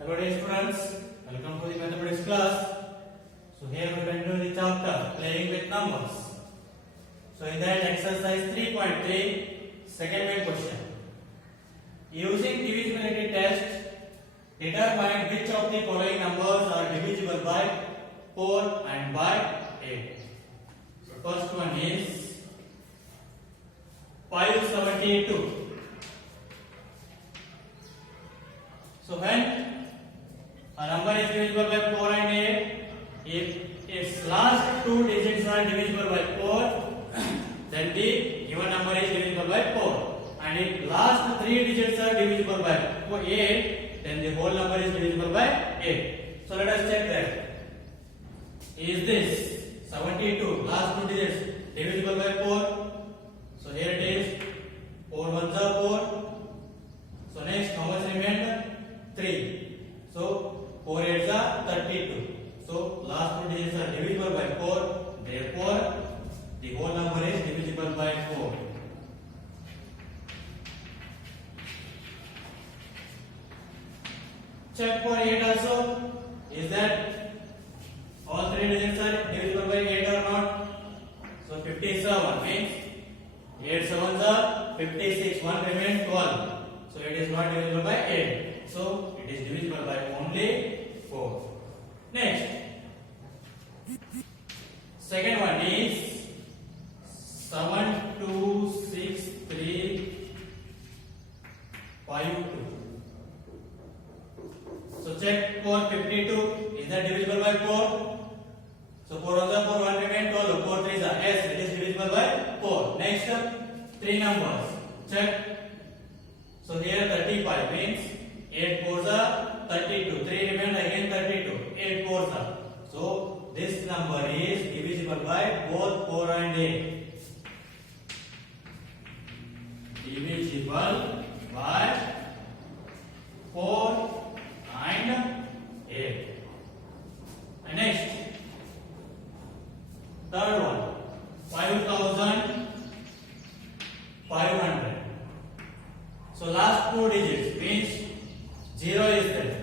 Hello dear students, welcome to the mathematics class. So here we continue the chapter playing with numbers. So in that exercise 3.3, second main question. Using divisibility test, determine which of the following numbers are divisible by 4 and by 8. So first one is 572. So when a number is divisible by 4 and 8, if its last two digits are divisible by 4, then the given number is divisible by 4. And if last three digits are divisible by 8, then the whole number is divisible by 8. So let us check that. Is this 72 last two digits divisible by 4? So here it is 4 ones are 4. So next how much remained? 3. So 4 8s are 32. So last two digits are divisible by 4. Therefore, the whole number is divisible by 4. Check for 8 also. Is that all three digits are divisible by 8 or not? So 57 means 8 sevens are 56. 1 remains 12. So it is not divisible by 8. So it is divisible by only 4. Next, second one is 7 2 6 3 5 2. So check for 52. Is that divisible by 4? So 4 ones are 4, 1 remains 12. 4 3s are yes, it is divisible by 4. Next, three numbers. Check. So here 35 means 8 4s are 32. 3 remain again 32. 8 4s are. So this number is divisible by both 4 and 8. Divisible by 4 and 8. And next, third one, 5,500. So last two digits means 0 is there.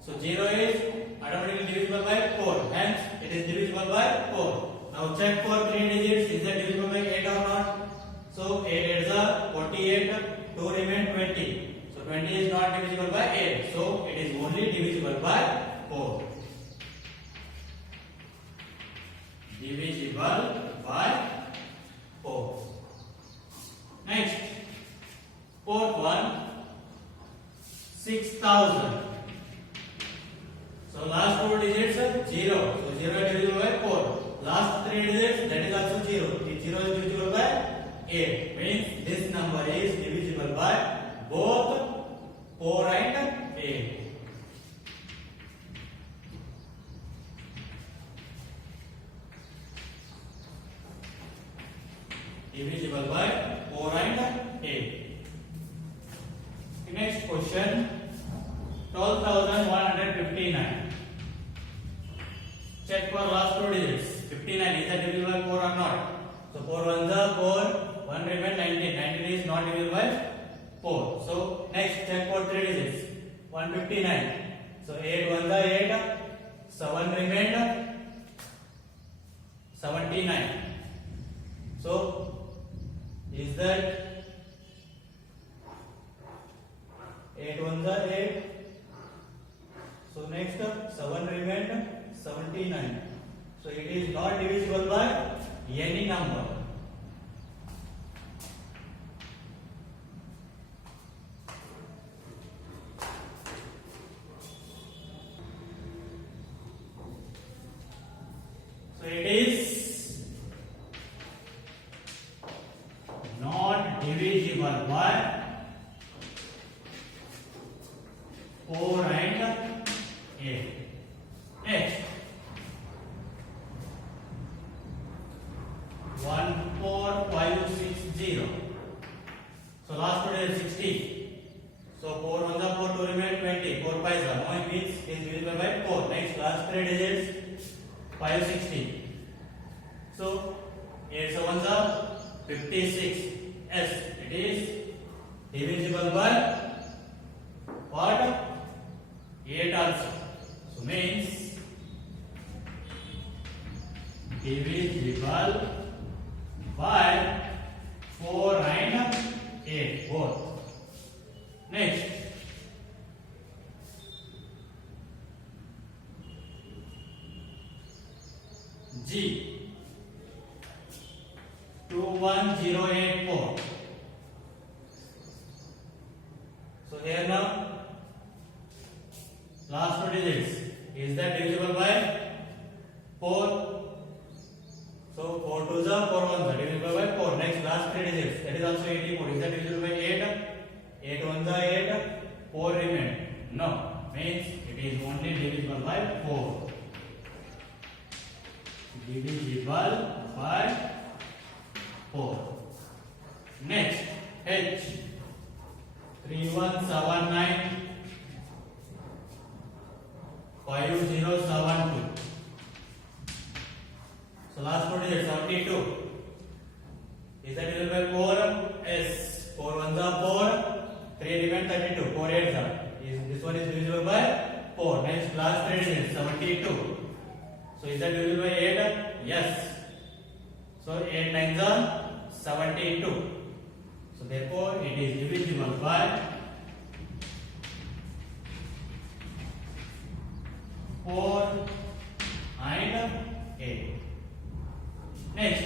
So 0 is automatically divisible by 4. Hence, it is divisible by 4. Now check for three digits. Is that divisible by 8 or not? So 8 8s are 48. 2 remain 20. So 20 is not divisible by 8. So it is only divisible by 4. Divisible by 4. Next, fourth one, 6,000. So last four digits are 0. So 0 is divisible by 4. Last three digits, that is also 0. If 0 is divisible by 8. Means this number is divisible by both 4 and 8. Divisible by 4 and 8. Next question, 12,159. Check for last two digits. 59 is that divisible by 4 or not? So 4 ones are 4, 1 remain 19. 19 is not divisible by 4. So next, check for three digits. 159. So 8 ones are 8, 7 remained 79. So is that 8 ones are 8. So next 7 remained 79. So it is not divisible by any number. So it is not divisible by 4 and 8. Next, 14560. So last one is 60. So 4 ones are 4, 2 remain 20. 4 5s are no, it means is divisible by 4. Next, last three digits 560. So 8 sevens are 56. Yes, it is divisible by what? 8 both. Next, G 21084. So here now last two digits, is that divisible by 4? So 4 2s are 4 1s are divisible by 4. Next last three digits, that is also 84. Is that divisible by 8? 8 1s are 8. 4 remain. No, means it is only divisible by 4. Divisible by 4. Next, H 3179 5072. So last four digits 72. Is that divisible by 4? Yes. 4 1s are 4. 3 remain 32. 4 8s are. This one is divisible by 4. Next last three digits 72. So is that divisible by 8? Yes. So 8 9s are 72. So therefore it is divisible by 4 and 8. Next,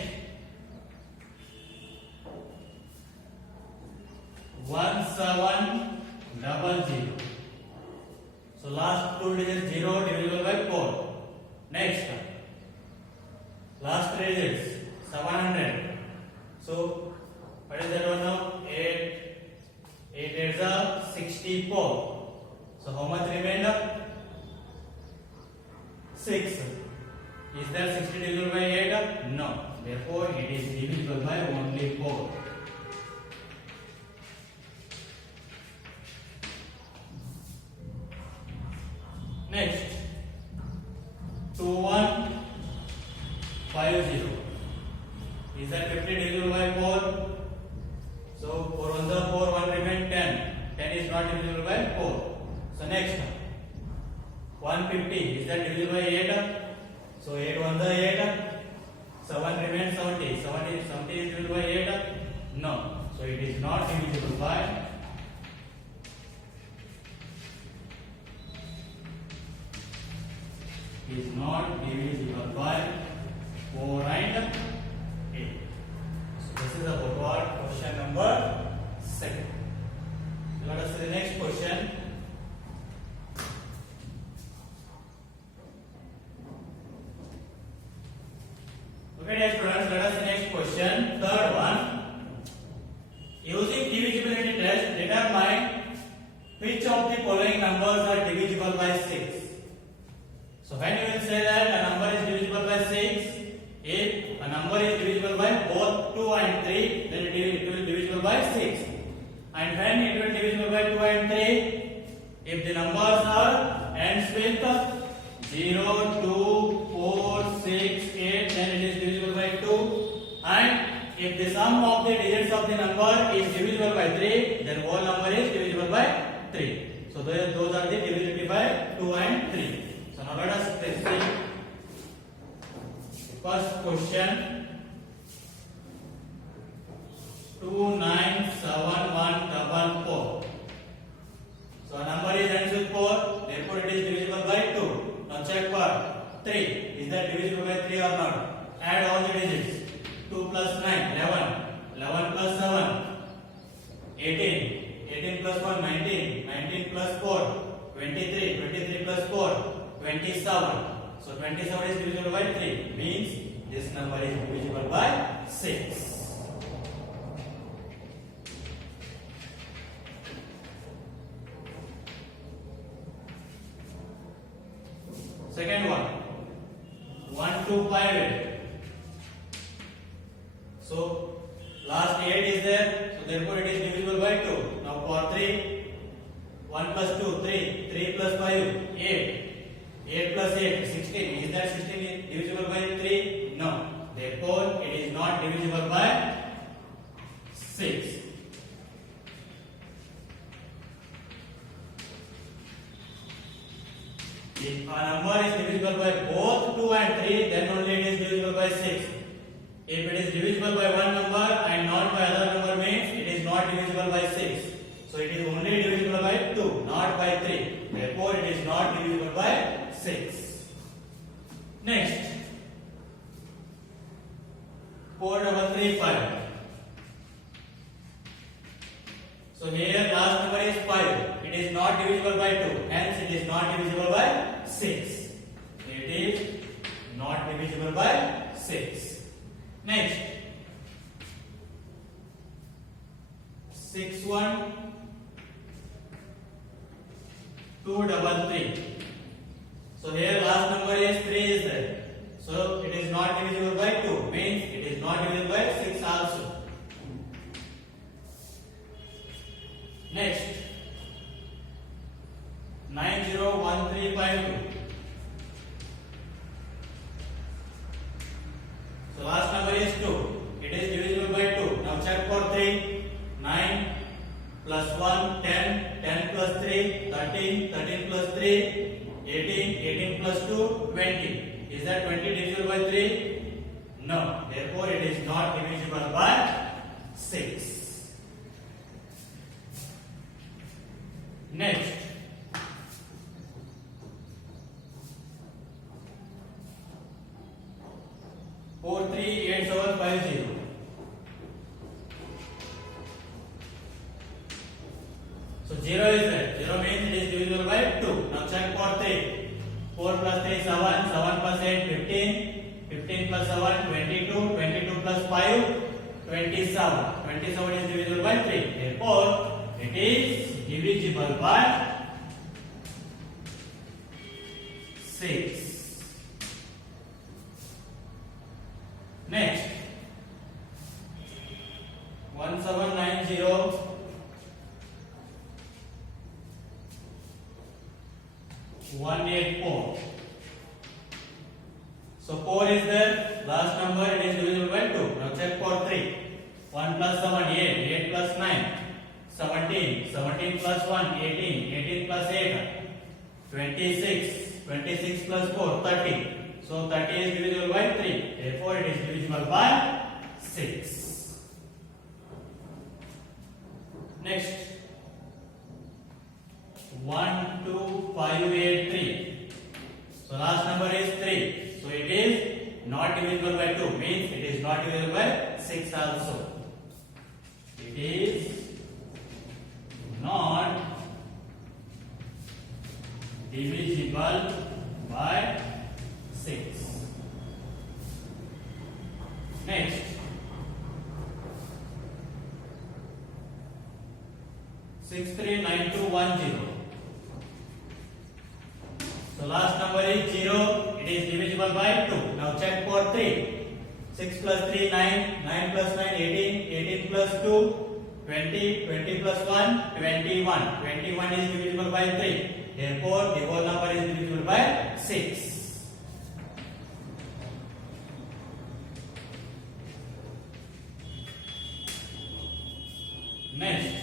1700. So last two digits 0 divisible by 4. Next, last three digits 700. So what is that one now? 8 8 are 64. So how much remained? 6. Is there 60 divisible by 8? No. Therefore it is divisible by only 4. Next, 2150. Is that 50 divisible by 4? So 4 1s are 4, 1 remain 10. 10 is not divisible by 4. So next, 150. Is that divisible by 8? So 8 1s are 8. 7 remains 70. 70 is divisible by 8? No. So it is not divisible by 4 and 8. So this is about what? Question number 2. Let us see the next question. Okay, dear students, let us see next question. Third one. Using divisibility test, determine which of the following numbers are divisible by 6. So when you will say that a number is divisible by 6, if a number is divisible by both 2 and 3, then it will be divisible by 6. And when it will be divisible by 2 and 3, if the numbers are ends with 0, 2, 4, 6, 8, then it is divisible by 2. And if the sum of the digits of the number is divisible by 3, then whole number is divisible by 3. So those are the divisibility by 2 and 3. So now let us see the first question. 297144. So a number is ends with 4, therefore it is divisible by 2. Now check for 3. Is that divisible by 3 or not? Add all the digits. 2 plus 9, 11. 11 plus 7, 18. 18 plus 1, 19. 19 plus 4, 23. 23 plus 4, 27. So 27 is divisible by 3. Means this number is divisible by 6. Second one, 1258. So last 8 is there, so therefore it is divisible by 2. Now for 3, 1 plus 2, 3, 3 plus 5, 8, 8 plus 8, 16. Is that 16 divisible by 3? No. Therefore it is not divisible by 6. If a number is divisible by both 2 and 3, then only it is divisible by 6. If it is divisible by one number and not by other number, means it is not not divisible by 6. So it is only divisible by 2, not by 3. Therefore it is not divisible by 6. Next, 4335. So here last number is 5. It is not divisible by 2. Hence it is not divisible by 6. It is not divisible by 6. Next, 61233. So here last number is 3 is there. So it is not divisible by 2. Means it is not divisible by 6 also. Next, 901352. So last number is 2. It is divisible by 2. Now check for 3. 9 plus 1, 10, 10 plus 3, 13, 13 plus 3, 18, 18 plus 2, 20. Is that 20 divisible by 3? No. Therefore it is not divisible by 6. Next, four three 8750. So 0 is there. 0 means it is divisible by 2. Now check for 3. 4 plus 3 7, 7 plus 8 15, 15 plus 7 22, 22 plus 5 27. 27 is divisible by 3. Therefore it is divisible by 6. Next, 1790 184. So 4 is there. Last number it is divisible by 2. Now check for 3. 1 plus 7 8, 8 plus 9 17, 17 plus 1 18, 18 plus 8 26, 26 plus 4 30. So 30 is divisible by 3. Therefore it is divisible by 6. Next, 12583. So last number is 3. So it is not divisible by 2. Means it is not divisible by 6 also. It is not divisible by 6. Next, 639210. So last number is 0. It is divisible by 2. Now check for 3. 6 plus 3 9, 9 plus 9 18, 18 plus 2 20, 20 plus 1 21. 21 is divisible by 3. Therefore the whole number is divisible by 6. Next,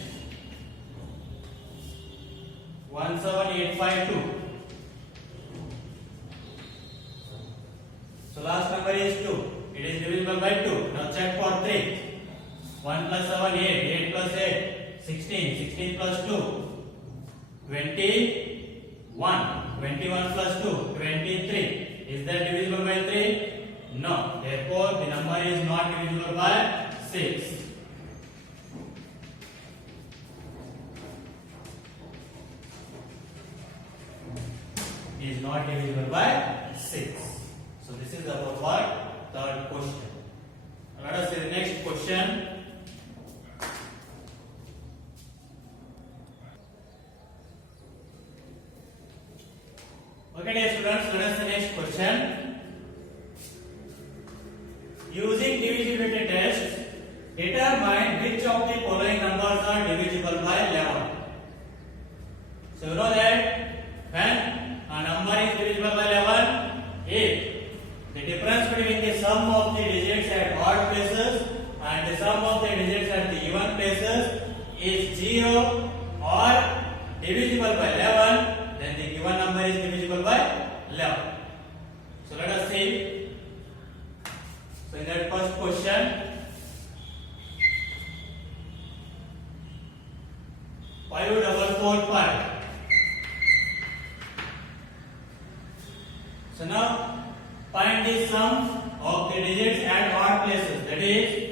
17852. So last number is 2. It is divisible by 2. Now check for 3. 1 plus 7 8, 8 plus 8 16, 16 plus 2 21, 21 plus 2 23. Is that divisible by 3? No. Therefore the number is not divisible by 6. Is not divisible by 6. So this is about what? Third question. Let us see the next question. Okay, dear students, let us see the next question. Using divisibility test, determine which of the following numbers are divisible by 11. So you know that when a number is divisible by 11, if the difference between the sum of the digits at odd places and the sum of the digits at the even places is 0 or divisible by 11, then the given number is divisible by 11. So let us see. So in that first question, 5445. So now find the sum of the digits at odd places. That is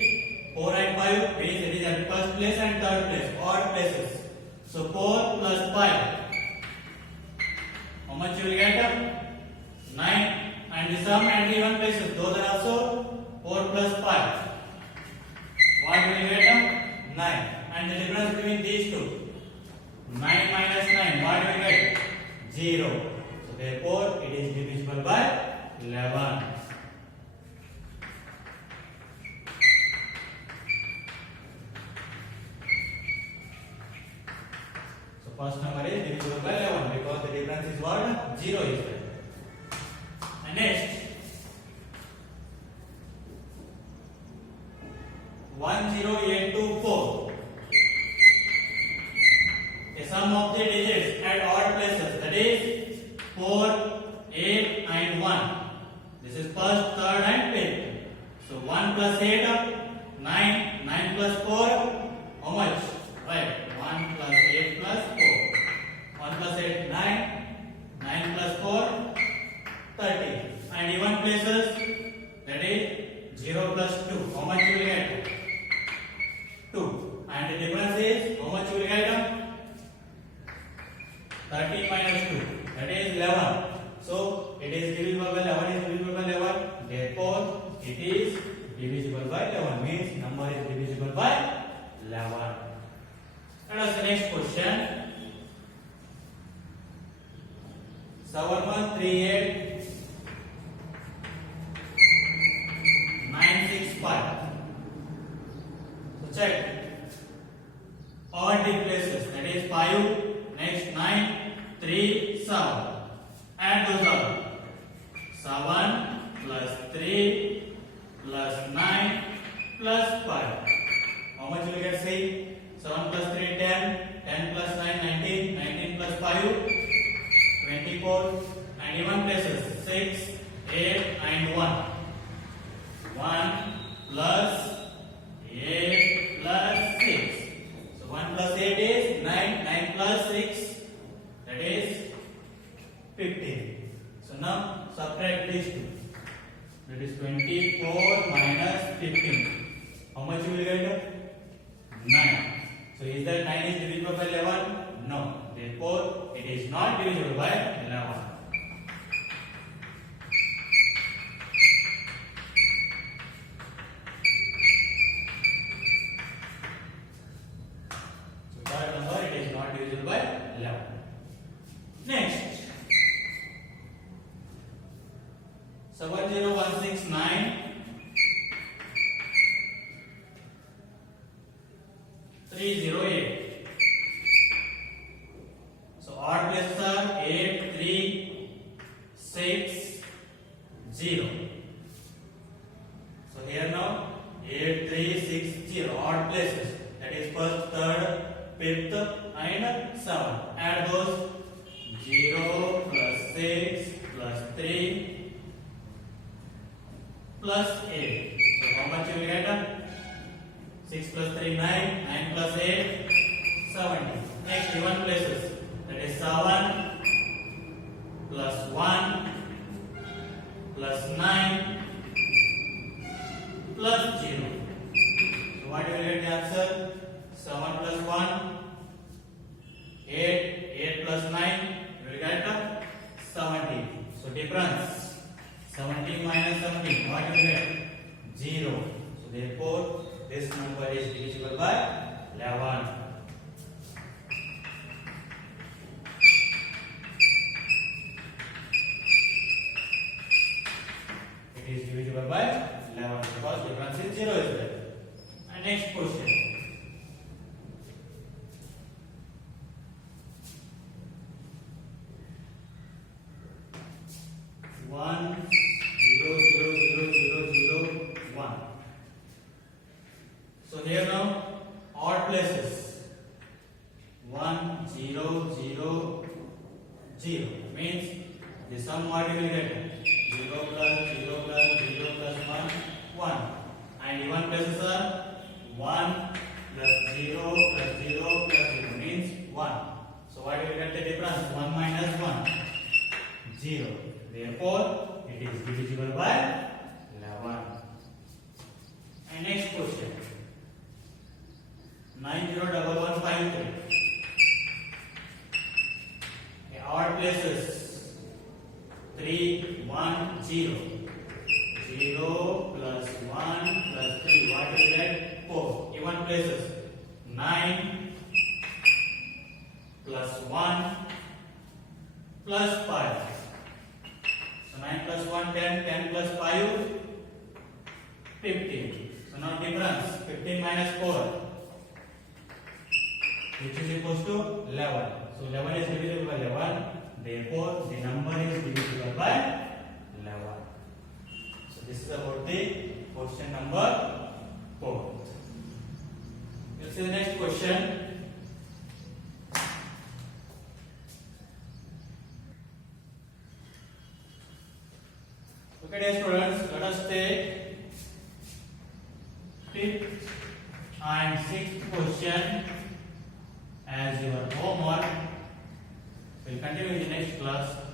4 and 5 means it is at first place and third place, odd places. So 4 plus 5. How much you will get? 9. And the sum at the even places, those are also 4 plus 5. What will you get? 9. And the difference between these two, 9 minus 9, what will you get? 0. So therefore it is divisible by 11. So first number is divisible by 11 because the difference is what? 0 is there. And next, 10824. The sum of the digits at odd places, that is 4, 8 and 1. This is first, third and fifth. So 1 plus 8, 9, 9 plus 4, how much? Right, 1 plus 8 plus 4. 1 plus 8, 9, 9 plus 4, 30. And even places, that is 0 plus 2. How much you will get? 2. And the difference is, how much you will get? 13 minus 2. That is 11. So it is divisible by 11 is divisible by 11. Therefore, it is divisible by 11. Means number is divisible by 11. Let us the next question. 7138 965. So check. Odd places, that is 5, next 9, 3, 7. Add those up. 7 plus 3 plus 9 plus 5. How much will you get? Say 7 plus 3, 10. 10 plus 9, 19. 19 plus 5, 24. And even places 6, 8 and 1. 1 plus 8 plus 6. So 1 plus 8 is 9. 9 plus 6, that is 15. So now subtract these two. That is 24 minus 15. How much you will get? 9. So is that 9 is divisible by 11? No. Therefore, it is not divisible by 11. So third number, it is not divisible by 11. Next, 70169 308. So odd places are 8, 3, 6, 0. So here now 8, 3, 6, 0. Odd places. That is first, third, fifth, and 7. Add those. 0 plus 6 plus 3 plus 8. So how much you will get? 6 plus 3, 9. 9 plus 8, 70. Next, even places. That is 7 plus 1 plus 9 plus 0. So what you will get the answer? 7 plus 1, 8. 8 plus 9. You will get 70. So difference 17 minus 17. What you will get? 0. So therefore this number is divisible by 11. It is divisible by 11 because difference is 0 is there. And next question. 1 0 0 0 0 0 1. So here now odd places 1 0 0 0 means the sum what you will get 0 plus 0 plus 0 plus 1 1 and even places are 1 plus 0 plus 0 plus 0 means divisible by 11. And next question. 901153. Odd places. 3, 1, 0. 0 plus 1 plus 3. What will get? 4. Even places. 9 plus 1 plus 5. So 9 plus 1, 10. 10 plus 5, 15. So now difference. 15 minus 4. Which is equals to 11. So 11 is divisible by 11. Therefore, the number is divisible by 11. So this is about the question number 4. Let's see the next question. Okay, dear students, let us take 5th and 6th question as your homework. We'll continue in the next class.